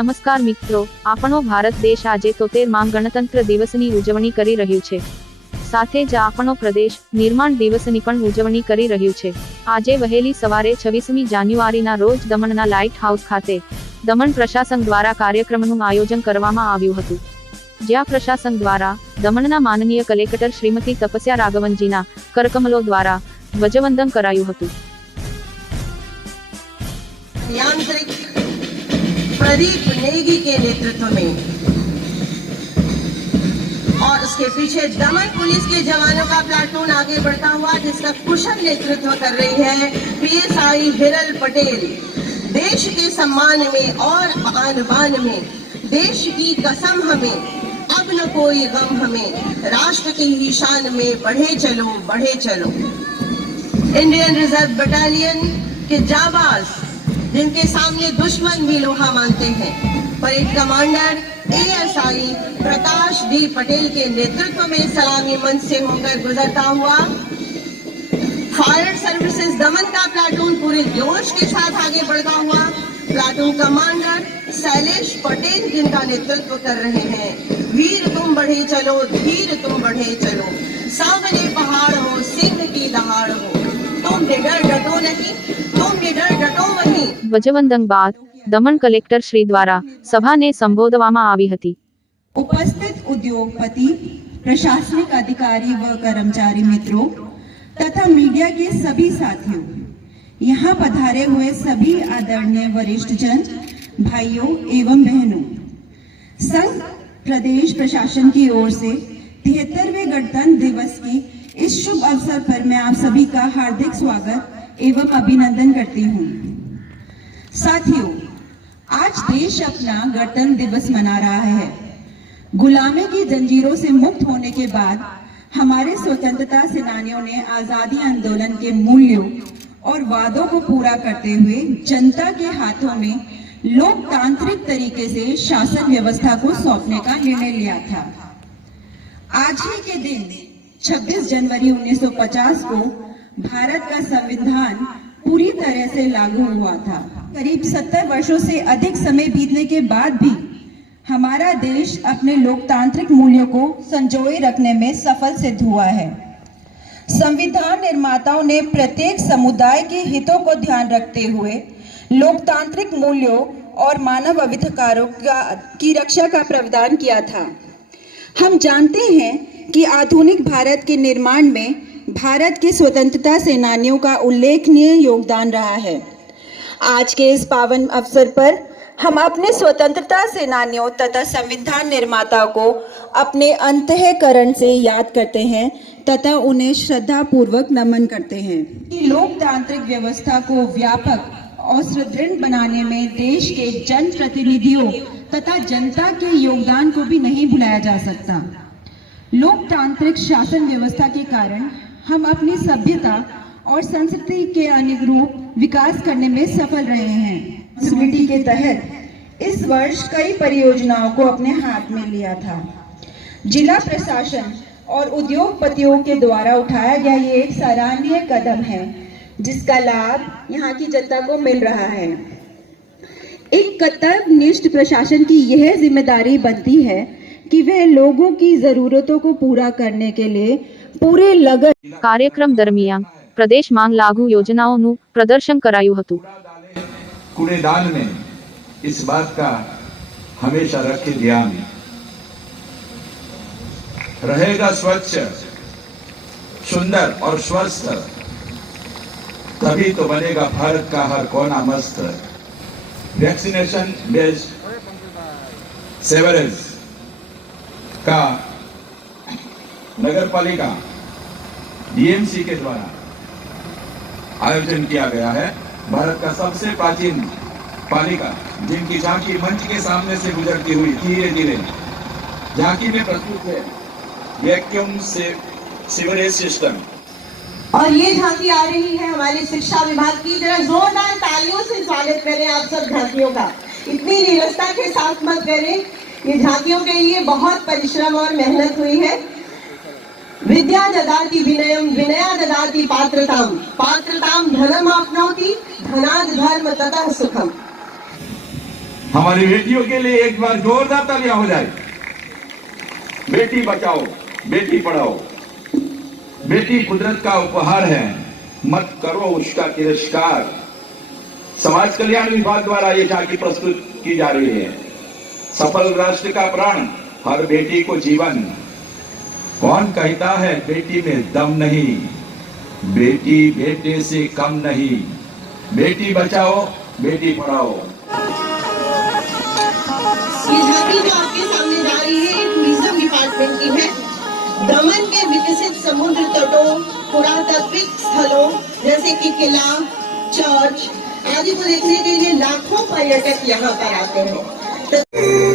નમસ્કાર મિત્રો, આપણો ભારત દેશ આજે 73મા ગણતંત્ર દિવસની ઉજવણી કરી રહ્યું છે. સાથે જ આપણો પ્રદેશ નિર્માણ દિવસની પણ ઉજવણી કરી રહ્યું છે. આજે વહેલી સવારે 26મી જાન્યુઆરીના રોજ દમણના લાઇટ હાઉસ ખાતે દમણ પ્રશાસન દ્વારા કાર્યક્રમનું આયોજન કરવામાં આવ્યું હતું. જ્યાં પ્રશાસન દ્વારા દમણના માનનીય કલેક્ટર શ્રીમતી તપસ્યા રાઘવનજીના કરકમલો દ્વારા ધ્વજવંદન કરાયું હતું. प्रदीप नेगी के नेतृत्व में और उसके पीछे दमन पुलिस के जवानों का प्लाटून आगे बढ़ता हुआ जिसका कुशल नेतृत्व कर रही है पीएसआई हिरल पटेल. देश के सम्मान में और आन बान में देश की कसम हमें, अब न कोई गम हमें, राष्ट्र की ही शान में बढ़े चलो बढ़े चलो. इंडियन रिजर्व बटालियन के जाबाज जिनके सामने दुश्मन भी लोहा मानते हैं, परेड कमांडर एएसआई प्रकाश डी पटेल के नेतृत्व में सलामी मंच से होकर गुजरता हुआ फायर सर्विसेज दमन का प्लाटून पूरे जोश के साथ आगे बढ़ता हुआ प्लाटून कमांडर शैलेश पटेल जिनका नेतृत्व कर रहे हैं. वीर तुम बढ़े चलो, धीर तुम बढ़े चलो, सामने पहाड़ हो, सिंह की दहाड़ हो, तुम निडर डटो नहीं, तुम निडर डटो वहीं. ધ્વજવંદન બાદ દમણ કલેક્ટર શ્રી દ્વારા સભાને સંબોધવામાં આવી હતી. उपस्थित उद्योगपति, प्रशासनिक अधिकारी व कर्मचारी मित्रों तथा मीडिया के सभी साथियों, यहाँ पधारे हुए सभी आदरणीय वरिष्ठ जन, भाइयों एवं बहनों, संघ प्रदेश प्रशासन की ओर से 73वें गणतंत्र दिवस की इस शुभ अवसर पर मैं आप सभी का हार्दिक स्वागत एवं अभिनंदन करती हूँ. साथियों, आज देश अपना गणतंत्र दिवस मना रहा है. गुलामी की जंजीरों से मुक्त होने के बाद हमारे स्वतंत्रता सेनानियों ने आजादी आंदोलन के मूल्यों और वादों को पूरा करते हुए जनता के हाथों में लोकतांत्रिक तरीके से शासन व्यवस्था को सौंपने का निर्णय लिया था. आज ही के दिन 26 जनवरी 1950 को भारत का संविधान पूरी तरह से लागू हुआ था. करीब 70 वर्षों से अधिक समय बीतने के बाद भी हमारा देश अपने लोकतांत्रिक मूल्यों को संजोए रखने में सफल सिद्ध हुआ है. संविधान निर्माताओं ने प्रत्येक समुदाय के हितों को ध्यान रखते हुए लोकतांत्रिक मूल्यों और मानव अधिकारों की रक्षा का प्रावधान किया था. हम जानते हैं कि आधुनिक भारत के निर्माण में भारत के स्वतंत्रता सेनानियों का उल्लेखनीय योगदान रहा है. आज के इस पावन अवसर पर हम अपने स्वतंत्रता सेनानियों तथा संविधान निर्माताओं को अपने अंतःकरण से याद करते हैं तथा उन्हें श्रद्धा पूर्वक नमन करते हैं. लोकतांत्रिक व्यवस्था को व्यापक और सुदृढ़ बनाने में देश के जनप्रतिनिधियों तथा जनता के योगदान को भी नहीं भुलाया जा सकता. लोकतांत्रिक शासन व्यवस्था के कारण हम अपनी सभ्यता और संस्कृति के अनुरूप विकास करने में सफल रहे हैं. स्मृति के तहत इस वर्ष कई परियोजनाओं को अपने हाथ में लिया था. जिला प्रशासन और उद्योगपतियों के द्वारा उठाया गया ये एक सराहनीय कदम है जिसका लाभ यहाँ की जनता को मिल रहा है. एक कर्तव्यनिष्ठ प्रशासन की यह जिम्मेदारी बनती है कि वह लोगों की जरूरतों को पूरा करने के लिए पूरे लगन. કાર્યક્રમ દરમિયાન પ્રદેશ માંગ લાગુ યોજનાઓનું પ્રદર્શન કરાયું હતું. कूड़ेदान में इस बात का हमेशा रखे ध्यान, रहेगा स्वच्छ, सुंदर और स्वस्थ तभी तो बनेगा भारत का हर कोना मस्त. वैक्सीनेशन बेस्ड सेवरेज का नगर पालिका डीएमसी के द्वारा आयोजन किया गया है. भारत का सबसे प्राचीन पालिका जिनकी झांकी मंच के सामने से गुजरती हुई धीरे धीरे झांकी में प्रस्तुत है वैक्यूम से सीवरेज सिस्टम. और ये झांकी आ रही है हमारे शिक्षा विभाग की. जरा जोरदार तालियों से स्वागत करें आप सब झांकियों का. इतनी नीरसता के साथ मत करें. ये झांकियों के लिए बहुत परिश्रम और मेहनत हुई है. विद्या ददाति विनयम, विनया ददाति पात्रताम, पात्रताम धनम आपनोति, धनाद धर्म ततः सुखम. हमारी बेटियों के लिए एक बार जोरदार तालियां हो जाए। बेटी बचाओ, बेटी पढ़ाओ। बेटी कुदरत का उपहार है, मत करो उसका तिरस्कार। समाज कल्याण विभाग द्वारा ये झांकी प्रस्तुत की जा रही है। सफल राष्ट्र का प्राण, हर बेटी को जीवन। कौन कहता है बेटी में दम नहीं, बेटी बेटे से कम नहीं। बेटी बचाओ, बेटी पढ़ाओ। ये झांकी जो आपके सामने जा रही है टूरिज्म डिपार्टमेंट की है। दमन के विकसित समुद्र तटों, पुरातात्विक स्थलों जैसे कि किला, चर्च आदि को देखने के लिए लाखों पर्यटक यहाँ पर आते हैं।